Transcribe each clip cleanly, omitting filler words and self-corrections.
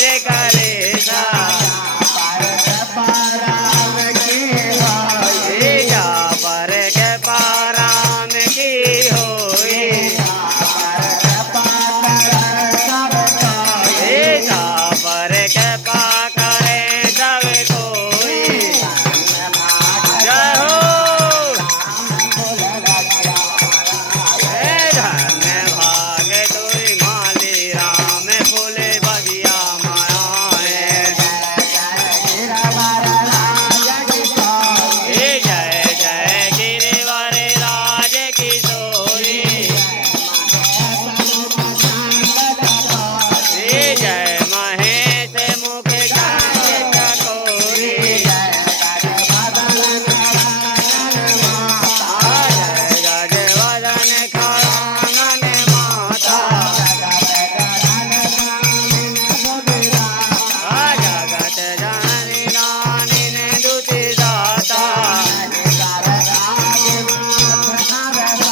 रे कलेसा जा पर के पाराम की होई जा पर के पा करे सब कोई जय हो धन्य भाग तोरी माली राम फूले बगिया माए जय जय गिरिवर राज किशोरी जय महेश मुख गाय चकोरी जय गजवदन खड़ांगन माता जगत जननी नानिन दुति दाता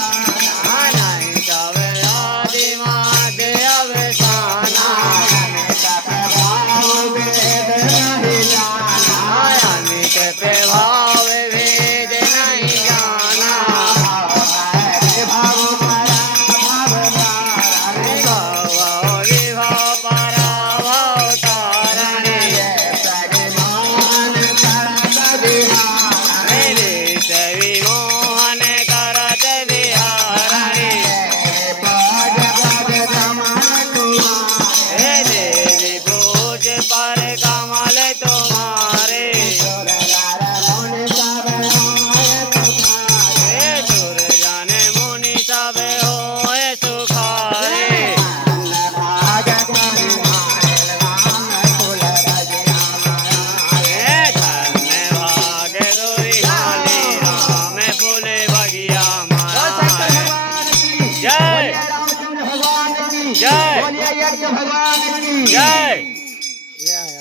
नहीं सब आदि माध्य अवसाना अमित प्रभाव वेद नहीं जाना भव विभव पराभव तारणी विदित विमोहन करत विहारणी हे देवी पूज पर कमल तुम्हारे हे दुर्जन मुनि सब होए सुखारे हे धन्य भाग तोरी माली राम फूले बगिया माया जय जय भगवान की जय